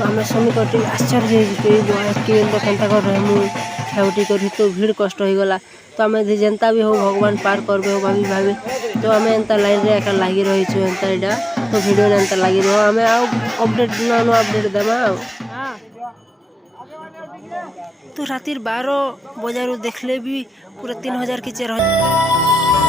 तो आम समिक आश्चर्य केन्ता रहमु खेउटी कर तो भीड़ कष्ट हो गला तो आम जेनता भी हो भगवान पार करबे हो भाभी भाभी तो आम एंता लाइन रे एका लगी रही एंता एटा तो वीडियो एंता लगी रहो आम अपडेट नुआ नुआ अपडेट देमा तो रातिर 12 बजारू देखले भी पूरा 3000 की 4000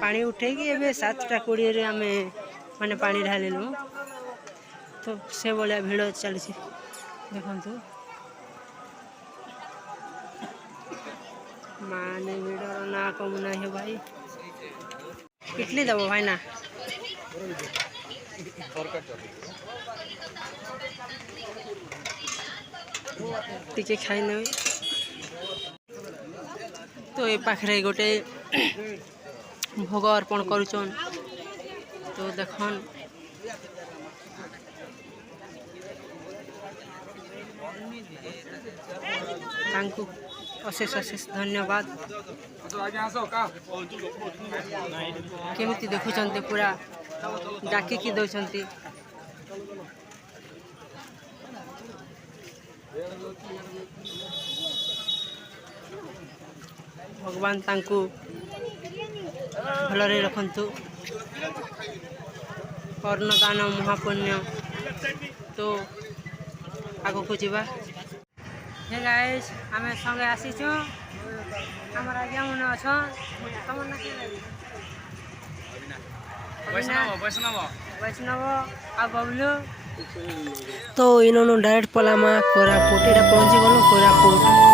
पानी उठेगी एवं 7:20 आम माने पानी ढालू तो से भाया भिड़ चली देखु माने भिड़ ना कम ना है भाई इटली दब भाई ना टिके खाई न तो ये पाखे गोटे भोग अर्पण करुचन तो देखन तांकु अशेष अशेष धन्यवाद केमिति देखुचंते पूरा डाकिकी दौचंती भगवान तांकु भलरे रखंतु कर्णदान महापुण्य तो आगो को जीवा हे गाइस आमे संगे आसीछु हमर आज्ञा मन अछ तमन ना के वैष्णव आ बबलू तो इन्होंने डायरेक्ट पलामा कोरापुट एटा पहुंची गलो कोरापुट।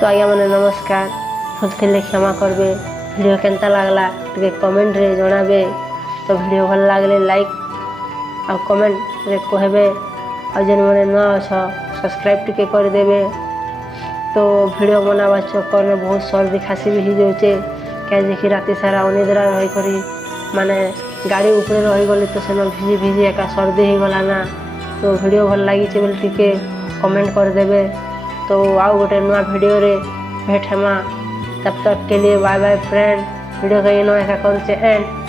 तो आज्ञा मैंने नमस्कार भूल थे क्षमा करबे वीडियो केनता लगला टे कमेंट रे जणाबे तो वीडियो भल लगले लाइक आ कमेंट रे कहबे आ जन मैंने न अछ सब्सक्राइब टे कर देबे। तो वीडियो बनावा चक्कर में बहुत सर्दी खासी भी हो जाऊे क्या कि राति सारा अनिद्रा रही करी माने गाड़ी ऊपर रही गली तो सेन भिजी भिजी एका सर्दी हो गला ना। तो वीडियो भल लगी बोले टिके कमेंट कर देबे। तो आओ गोटे नुआ वीडियो रे भेट हेमा तब तक के लिए बाय बाय फ्रेंड। वीडियो का ये एका करूचे एंड।